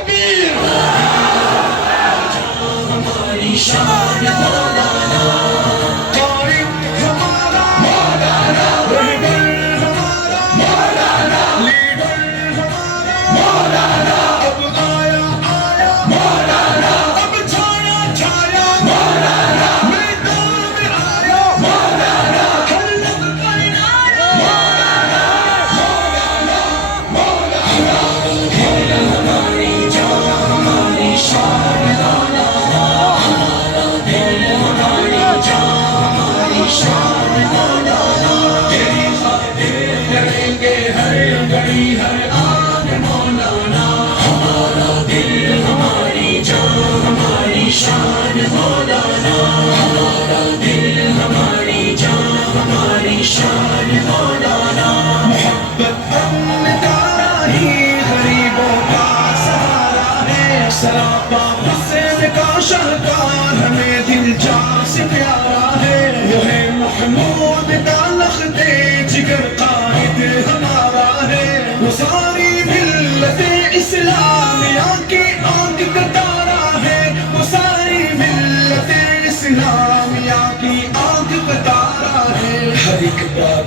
تکبیر ہماری شان مولانا قائم ہمارا مولانا رہبر ہمارا مولانا لیڈر ہمارا مولانا اب آیا آیا مولانا اب چھایا چھایا مولانا میدان میں آیا مولانا ہر لب پر آیا مولانا مولانا مولانا ہماری جان ہماری شان مولانا ہمارا دل ہماری جان ہماری شان مولانا تیری خاطر لڑیں گے ہر گھڑی ہر آن مولانا ہمارا دل ہماری جان ہماری شان مولانا ہمارا دل ہماری جان ہماری شان مولانا محبت امن کا ہی غریبوں کا سہارا ہے سراپا حسین کا شہکار ہمیں دل جان سے پیارا ہے وہ ہے محمود کا لخت جگر قائد ہمارا ہے وہ ساری ملت اسلامیہ کی آنکھ کا تارا ہے وہ ساری ملت اسلامیہ کی آنکھ کا تارا ہے ہر ایک بار